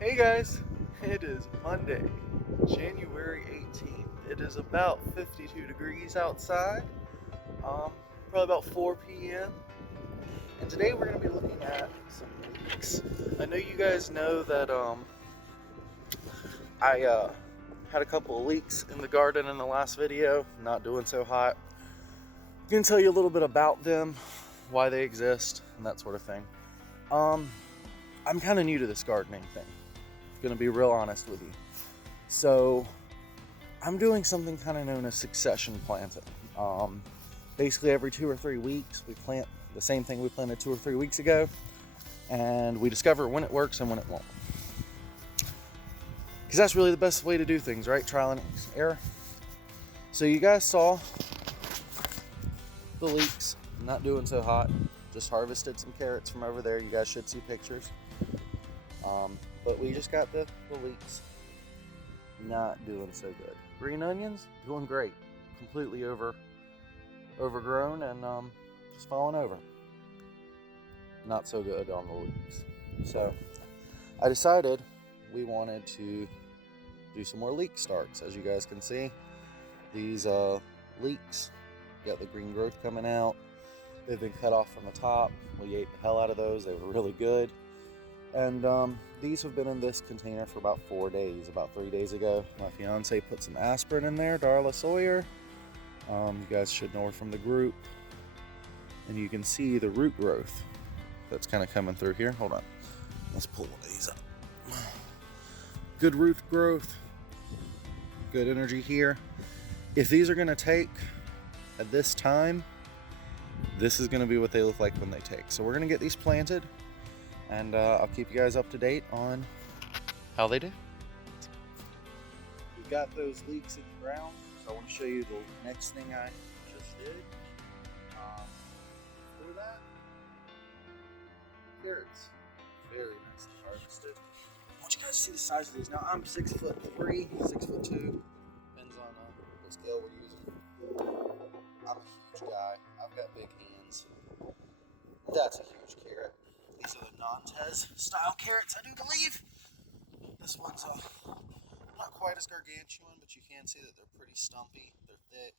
Hey guys, it is Monday, January 18th. It is about 52 degrees outside, um, probably about 4 p.m. And today we're going to be looking at some leeks. I know you guys know that I had a couple of leeks in the garden in the last video, not doing so hot. I'm going to tell you a little bit about them, why they exist, and that sort of thing. I'm kind of new to this gardening thing. Gonna be real honest with you. So I'm doing something kind of known as succession planting. Basically every 2 or 3 weeks we plant the same thing we planted 2 or 3 weeks ago, and we discover when it works and when it won't. Because that's really the best way to do things, right? Trial and error. So you guys saw the leeks, not doing so hot. Just harvested some carrots from over there. You guys should see pictures. But we just got the leeks, not doing so good. Green onions, doing great. Completely overgrown and just falling over. Not so good on the leeks. So I decided we wanted to do some more leek starts. As you guys can see, these leeks got the green growth coming out. They've been cut off from the top. We ate the hell out of those. They were really good. And these have been in this container for about 4 days. About 3 days ago, my fiance put some aspirin in there, Darla Sawyer. You guys should know her from the group. And you can see the root growth that's kind of coming through here. Hold on. Let's pull these up. Good root growth. Good energy here. If these are going to take at this time, this is going to be what they look like when they take. So we're going to get these planted. And I'll keep you guys up to date on how they do. We've got those leeks in the ground, so I want to show you the next thing I just did. Before that, carrots, very nicely harvested. I want you guys to see the size of these. Now I'm 6'3", 6'2", depends on what scale we're using. I'm a huge guy. I've got big hands. That's a huge carrot. These are the Nantes style carrots, I do believe. This one's not quite as gargantuan, but you can see that they're pretty stumpy. They're thick.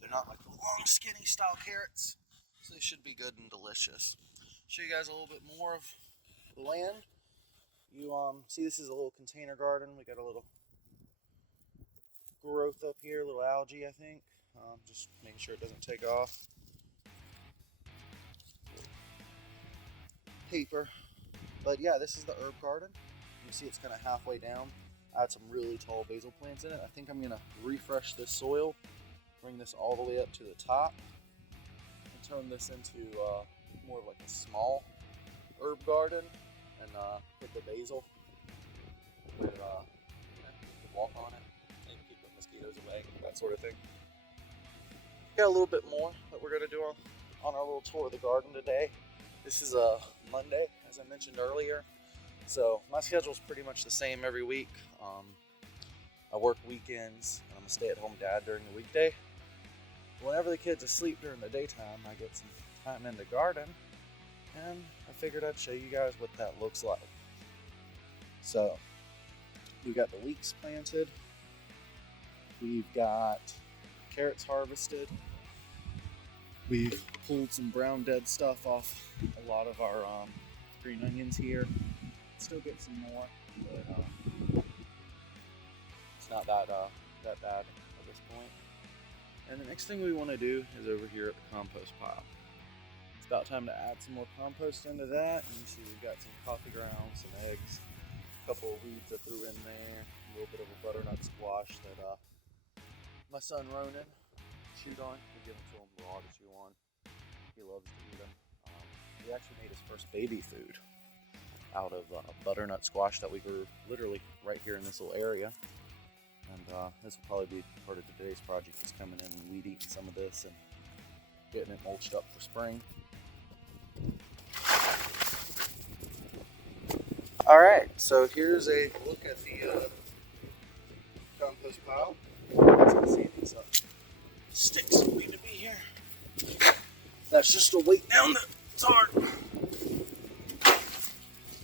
They're not like the long, skinny style carrots, so they should be good and delicious. Show you guys a little bit more of the land. You see, this is a little container garden. We got a little growth up here, a little algae, I think. Just making sure it doesn't take off. Paper. But yeah, this is the herb garden. You see it's kind of halfway down. I had some really tall basil plants in it. I think I'm going to refresh this soil, bring this all the way up to the top, and turn this into more of like a small herb garden, and put the basil where you can walk on it, maybe keep the mosquitoes away, that sort of thing. Got a little bit more that we're going to do on our little tour of the garden today. This is a Monday, as I mentioned earlier, so my schedule's pretty much the same every week. I work weekends, and I'm a stay-at-home dad during the weekday. Whenever the kids are asleep during the daytime, I get some time in the garden, and I figured I'd show you guys what that looks like. So, we've got the leeks planted, we've got carrots harvested, we've pulled some brown dead stuff off a lot of our green onions here. Still get some more, but it's not that bad at this point. And the next thing we want to do is over here at the compost pile. It's about time to add some more compost into that. And you see we've got some coffee grounds, some eggs, a couple of weeds I threw in there, a little bit of a butternut squash that my son Ronan chewed on. We give him to him raw to chew on. He loves to eat them. He actually made his first baby food out of butternut squash that we grew literally right here in this little area. And this will probably be part of today's project, is coming in and weed eating some of this and getting it mulched up for spring. All right, so here's a look at the compost pile. As you can see, these sticks don't need to be here. That's just a weight down that's hard.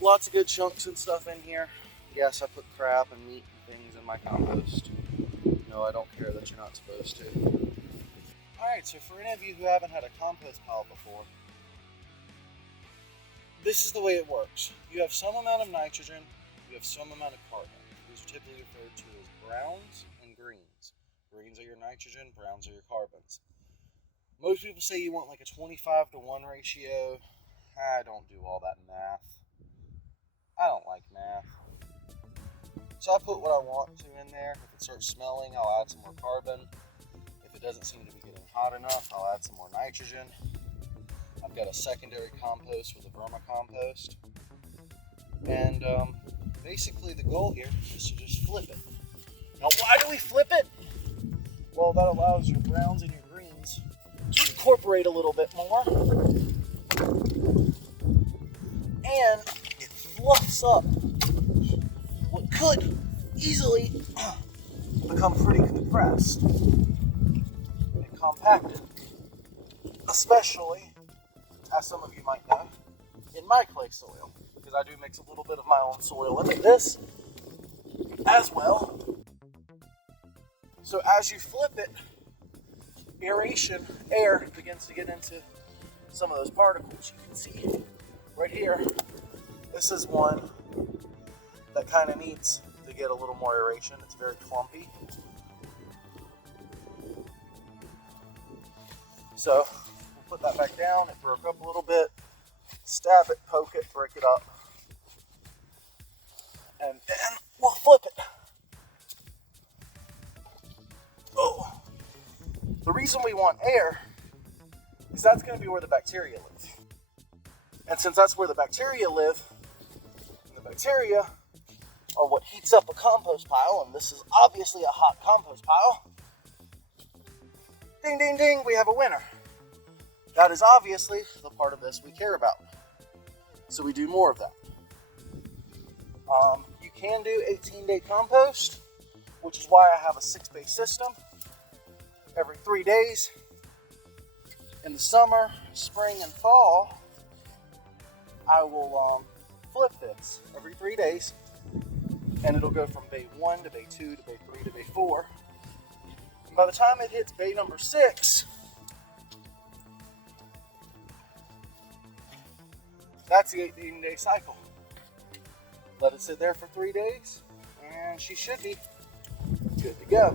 Lots of good chunks and stuff in here. Yes, I put crap and meat and things in my compost. No, I don't care that you're not supposed to. Alright, so for any of you who haven't had a compost pile before, this is the way it works. You have some amount of nitrogen, you have some amount of carbon. These are typically referred to as browns and greens. Greens are your nitrogen, browns are your carbons. Most people say you want like a 25-to-1 ratio. I don't do all that math. I don't like math. So I put what I want to in there. If it starts smelling, I'll add some more carbon. If it doesn't seem to be getting hot enough, I'll add some more nitrogen. I've got a secondary compost with a vermicompost. And basically the goal here is to just flip it. Now why do we flip it? Well, that allows your browns and your greens to incorporate a little bit more. And it fluffs up what could easily become pretty compressed and compacted. Especially, as some of you might know, in my clay soil. Because I do mix a little bit of my own soil into this as well. So as you flip it, aeration, air begins to get into some of those particles. You can see right here, this is one that kind of needs to get a little more aeration. It's very clumpy. So we'll put that back down. It broke up a little bit. Stab it, poke it, break it up. And then we'll flip it. Oh. The reason we want air is that's going to be where the bacteria live. And since that's where the bacteria live, and the bacteria are what heats up a compost pile, and this is obviously a hot compost pile, ding, ding, ding, we have a winner. That is obviously the part of this we care about. So we do more of that. You can do 18-day compost, which is why I have a 6-base system. Every 3 days, in the summer, spring, and fall, I will flip this every 3 days, and it'll go from bay 1 to bay 2 to bay 3 to bay 4. And by the time it hits bay number 6, that's the 18-day cycle. Let it sit there for 3 days, and she should be good to go.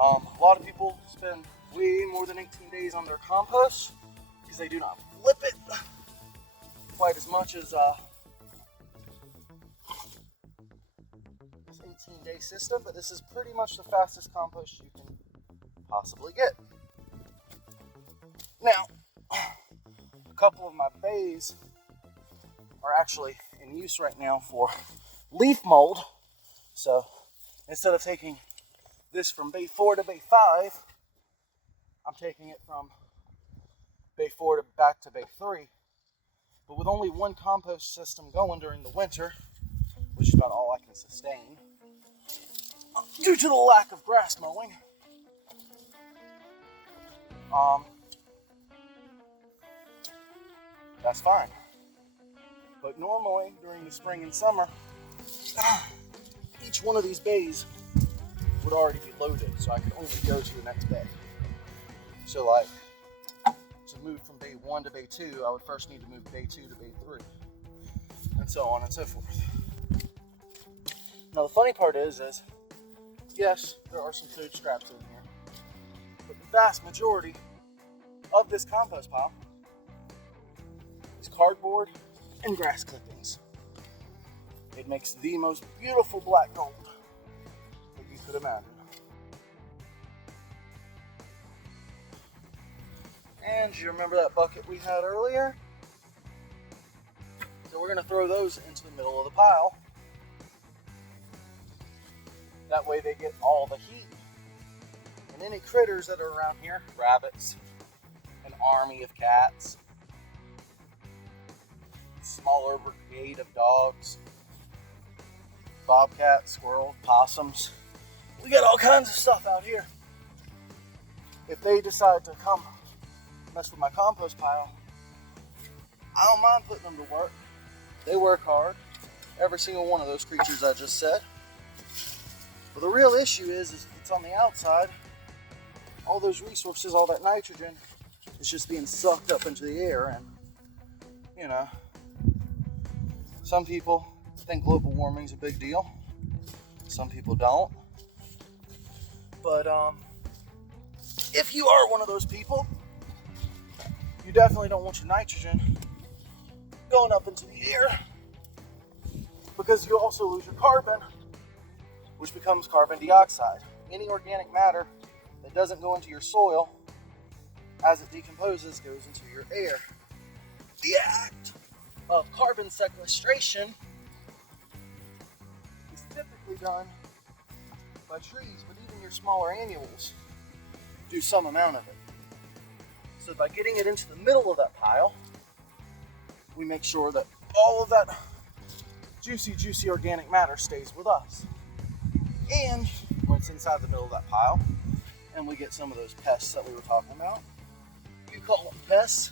A lot of people spend way more than 18 days on their compost because they do not flip it quite as much as this 18-day system, but this is pretty much the fastest compost you can possibly get. Now, a couple of my bays are actually in use right now for leaf mold. So instead of taking this from bay 4 to bay 5, I'm taking it from bay 4 to back to bay 3. But with only one compost system going during the winter, which is about all I can sustain, due to the lack of grass mowing, that's fine. But normally during the spring and summer, each one of these bays would already be loaded, so I could only go to the next bay. So like, to move from bay 1 to bay 2, I would first need to move bay 2 to bay 3, and so on and so forth. Now the funny part is yes, there are some food scraps in here, but the vast majority of this compost pile is cardboard and grass clippings. It makes the most beautiful black gold that you could imagine. And you remember that bucket we had earlier? So we're going to throw those into the middle of the pile. That way they get all the heat. And any critters that are around here, rabbits, an army of cats, smaller brigade of dogs, bobcats, squirrels, possums. We got all kinds of stuff out here. If they decide to come mess with my compost pile, I don't mind putting them to work. They work hard. every single one of those creatures I just said. But the real issue is it's on the outside. All those resources, all that nitrogen is just being sucked up into the air. And, you know, some people think global warming's a big deal. Some people don't. But if you are one of those people, you definitely don't want your nitrogen going up into the air, because you also lose your carbon, which becomes carbon dioxide. Any organic matter that doesn't go into your soil as it decomposes goes into your air. The act of carbon sequestration is typically done by trees, but even your smaller annuals do some amount of it. So by getting it into the middle of that pile, we make sure that all of that juicy organic matter stays with us. And when it's inside the middle of that pile, and we get some of those pests that we were talking about, you call them pests,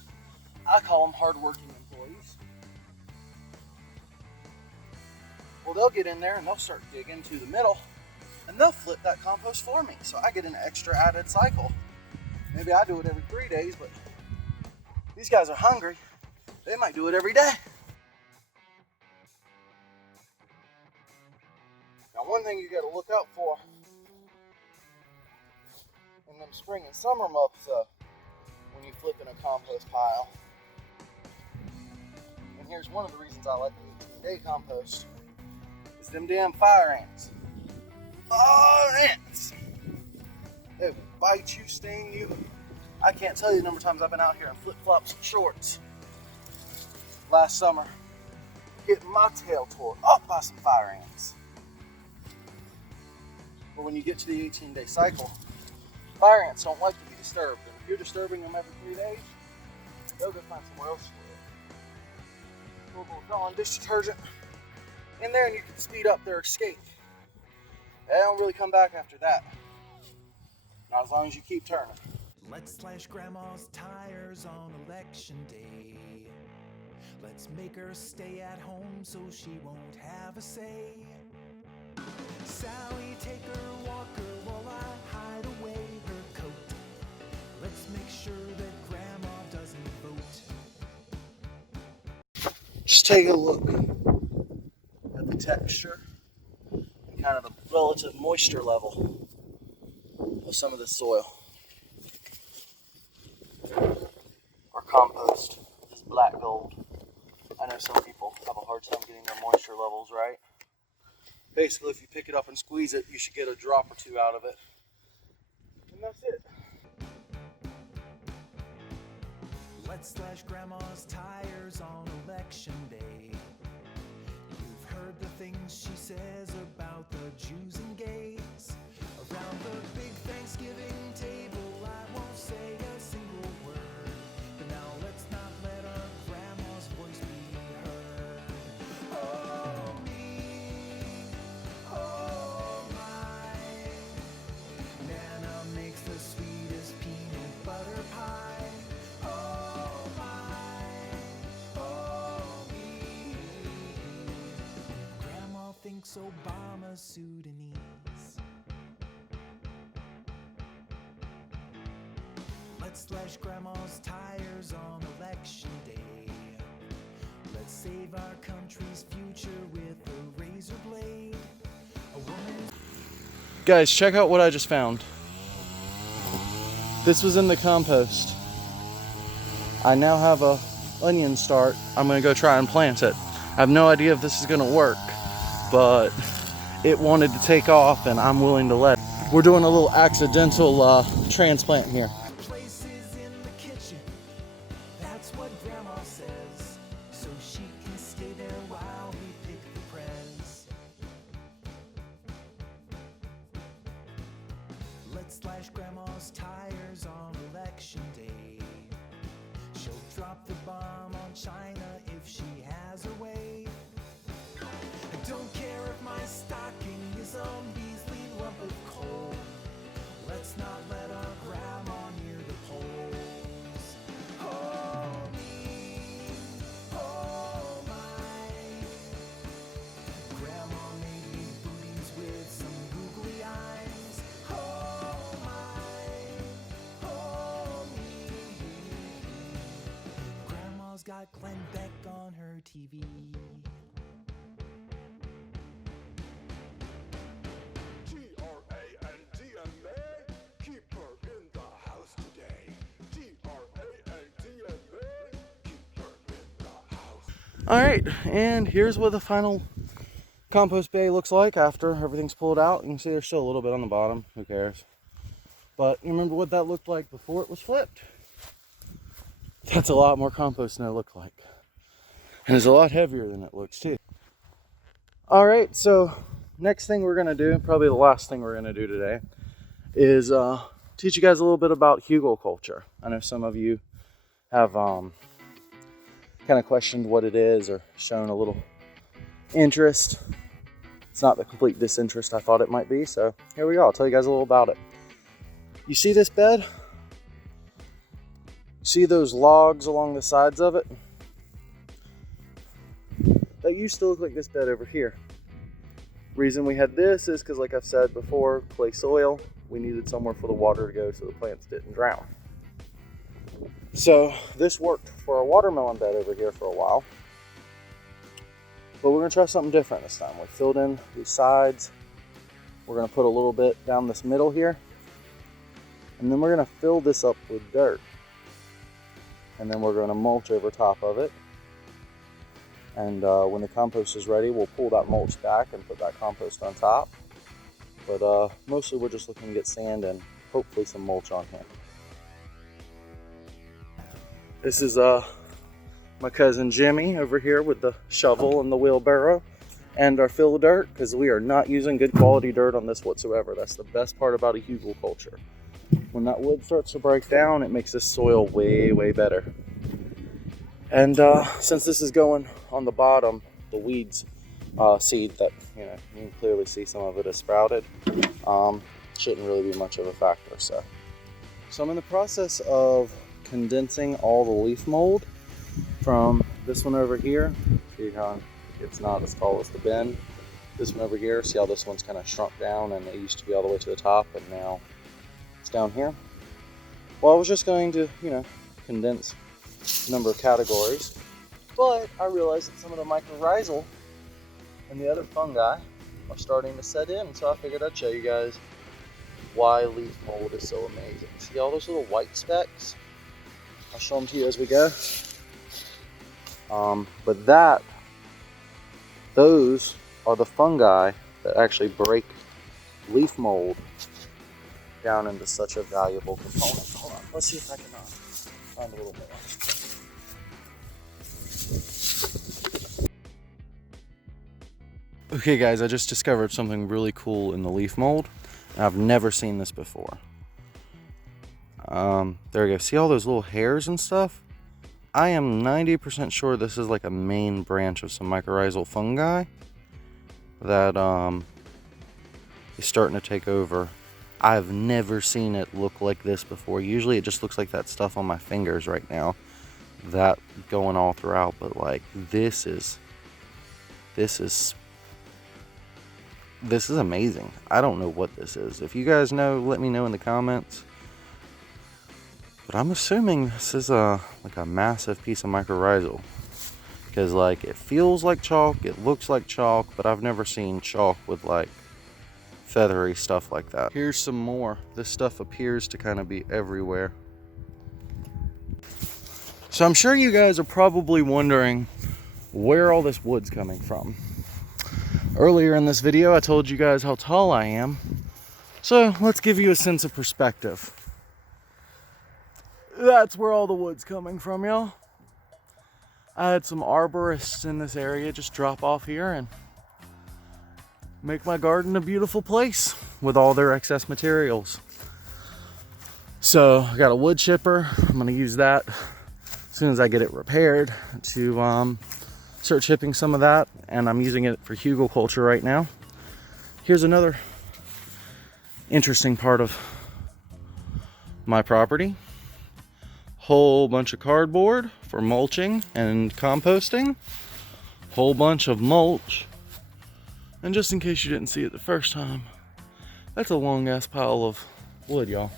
I call them hardworking employees. Well, they'll get in there and they'll start digging to the middle, and they'll flip that compost for me. So I get an extra added cycle. Maybe I do it every 3 days, but these guys are hungry. They might do it every day. Now, one thing you got to look out for in them spring and summer months when you flip in a compost pile, and here's one of the reasons I like the 18-day compost, is them damn fire ants. Fire ants! They bite you, sting you. I can't tell you the number of times I've been out here in flip-flops and shorts last summer, getting my tail tore up by some fire ants. But when you get to the 18-day cycle, fire ants don't like to be disturbed. And if you're disturbing them every 3 days, they'll go find somewhere else to live. A little Dawn dish detergent in there, and you can speed up their escape. They don't really come back after that. Not as long as you keep turning. Let's slash grandma's tires on election day. Let's make her stay at home so she won't have a say. Sally, take her walker while I hide away her coat. Let's make sure that grandma doesn't vote. Just take a look at the texture and kind of the relative moisture level of some of this soil. Our compost is black gold. I know some people have a hard time getting their moisture levels right. Basically, if you pick it up and squeeze it, you should get a drop or two out of it. And that's it. Let's slash grandma's tires on election day. You've heard the things she says about the Jews and gays. Around the big Thanksgiving table, I won't say a single word. But now let's not let our grandma's voice be heard. Oh me, oh my, Nana makes the sweetest peanut butter pie. Oh my, oh me, Grandma thinks Obama's Sudanese. Let's slash grandma's tires on election day. Let's save our country's future with a razor blade. A woman. Guys, check out what I just found. This was in the compost. I now have a onion start. I'm gonna go try and plant it. I have no idea if this is gonna work, but it wanted to take off and I'm willing to let it. We're doing a little accidental transplant here. Places in the kitchen. That's what grandma says. So she can stay there while we pick the prez. Let's slash grandma's tires on election day. She'll drop the bomb on China if she has her way. I don't care if my stocking is a measly lump of coal. Let's not let our grandma near the polls. Oh me, oh my, got Glenn Beck on her TV. G-R-A-N-D-M-A, keep her in the house today. G-R-A-N-D-M-A, keep her in the house. All right, and here's what the final compost bay looks like after everything's pulled out. You can see there's still a little bit on the bottom. Who cares? But you remember what that looked like before it was flipped? That's a lot more compost than it looked like. And it's a lot heavier than it looks too. All right, so next thing we're gonna do, probably the last thing we're gonna do today, is teach you guys a little bit about Hugelkultur. I know some of you have kind of questioned what it is or shown a little interest. It's not the complete disinterest I thought it might be, so here we go. I'll tell you guys a little about it. You see this bed? See those logs along the sides of it? That used to look like this bed over here. Reason we had this is because, like I've said before, clay soil. We needed somewhere for the water to go so the plants didn't drown. So this worked for our watermelon bed over here for a while. But we're gonna try something different this time. We filled in these sides. We're gonna put a little bit down this middle here. And then we're gonna fill this up with dirt. And then we're gonna mulch over top of it. And when the compost is ready, we'll pull that mulch back and put that compost on top. But mostly we're just looking to get sand and hopefully some mulch on here. This is my cousin Jimmy over here with the shovel and the wheelbarrow and our fill of dirt, because we are not using good quality dirt on this whatsoever. That's the best part about a Hugelkultur. When that wood starts to break down, it makes this soil way, way better. And since this is going on the bottom, the weeds seed that, you can clearly see some of it is sprouted, shouldn't really be much of a factor. So I'm in the process of condensing all the leaf mold from this one over here. See how it's not as tall as the bin. This one over here, see how this one's kind of shrunk down, and it used to be all the way to the top, and now it's down here. Well, I was just going to, condense a number of categories, but I realized that some of the mycorrhizal and the other fungi are starting to set in, so I figured I'd show you guys why leaf mold is so amazing. See all those little white specks? I'll show them to you as we go. But those are the fungi that actually break leaf mold down into such a valuable component. Hold on, let's see if I can find a little more. Okay guys, I just discovered something really cool in the leaf mold. I've never seen this before. There we go. See all those little hairs and stuff? I am 90% sure this is like a main branch of some mycorrhizal fungi that is starting to take over. I've never seen it look like this before. Usually it just looks like that stuff on my fingers right now. That going all throughout, but like this is amazing. I don't know what this is. If you guys know, let me know in the comments. But I'm assuming this is like a massive piece of mycorrhizal, because like it feels like chalk, it looks like chalk, but I've never seen chalk with like feathery stuff like that. Here's some more. This stuff appears to kind of be everywhere. So I'm sure you guys are probably wondering where all this wood's coming from. Earlier in this video, I told you guys how tall I am. So let's give you a sense of perspective. That's where all the wood's coming from, y'all. I had some arborists in this area just drop off here and make my garden a beautiful place with all their excess materials. So I got a wood chipper. I'm gonna use that as soon as I get it repaired to start chipping some of that, and I'm using it for Hugelkultur right now. Here's another interesting part of my property. Whole bunch of cardboard for mulching and composting. Whole bunch of mulch. And just in case you didn't see it the first time, that's a long ass pile of wood, y'all.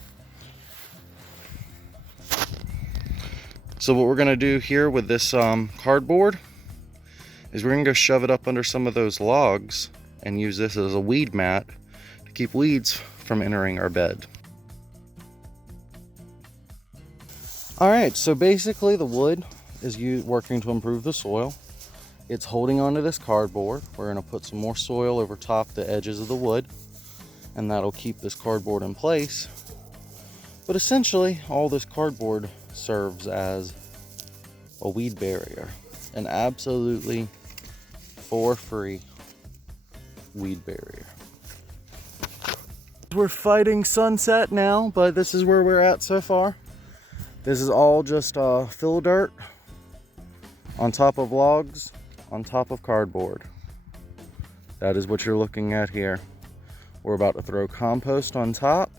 So what we're gonna do here with this cardboard is we're gonna go shove it up under some of those logs and use this as a weed mat to keep weeds from entering our bed. All right, so basically the wood is working to improve the soil. It's holding onto this cardboard. We're gonna put some more soil over top the edges of the wood, and that'll keep this cardboard in place. But essentially, all this cardboard serves as a weed barrier, an absolutely for free weed barrier. We're fighting sunset now, but this is where we're at so far. This is all just fill dirt on top of logs, on top of cardboard. That is what you're looking at here. We're about to throw compost on top,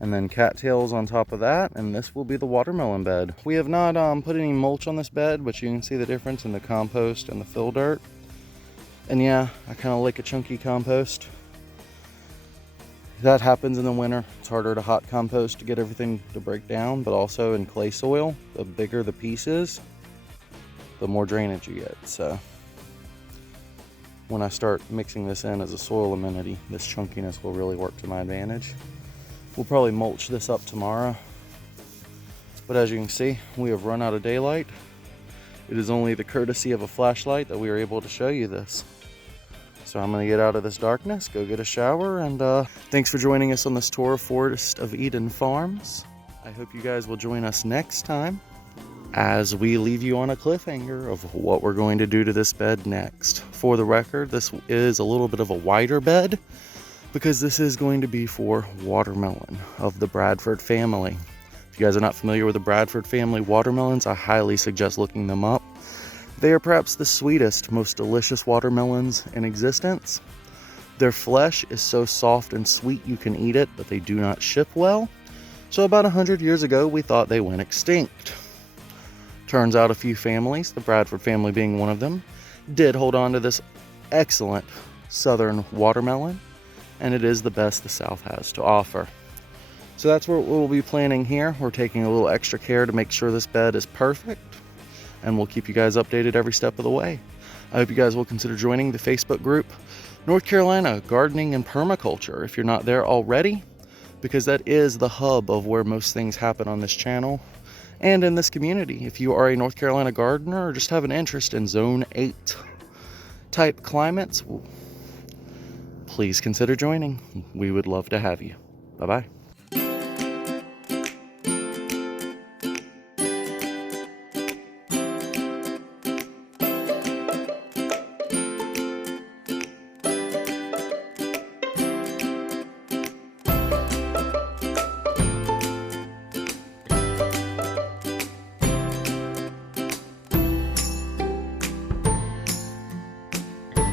and then cattails on top of that, and this will be the watermelon bed. We have not put any mulch on this bed, but you can see the difference in the compost and the fill dirt. And yeah, I kind of like a chunky compost. That happens in the winter. It's harder to hot compost to get everything to break down, but also in clay soil, the bigger the piece is, the more drainage you get. So when I start mixing this in as a soil amenity, this chunkiness will really work to my advantage. We'll probably mulch this up tomorrow. But as you can see, we have run out of daylight. It is only the courtesy of a flashlight that we are able to show you this. So I'm gonna get out of this darkness, go get a shower, and thanks for joining us on this tour of Forest of Eden Farms. I hope you guys will join us next time as we leave you on a cliffhanger of what we're going to do to this bed next. For the record, this is a little bit of a wider bed because this is going to be for watermelon of the Bradford family. If you guys are not familiar with the Bradford family watermelons, I highly suggest looking them up. They are perhaps the sweetest, most delicious watermelons in existence. Their flesh is so soft and sweet you can eat it, but they do not ship well. So about 100 years ago, we thought they went extinct. Turns out a few families, the Bradford family being one of them, did hold on to this excellent southern watermelon, and it is the best the South has to offer. So that's what we'll be planning here. We're taking a little extra care to make sure this bed is perfect, and we'll keep you guys updated every step of the way. I hope you guys will consider joining the Facebook group, North Carolina Gardening and Permaculture, if you're not there already, because that is the hub of where most things happen on this channel and in this community. If you are a North Carolina gardener or just have an interest in Zone 8 type climates, please consider joining. We would love to have you. Bye-bye.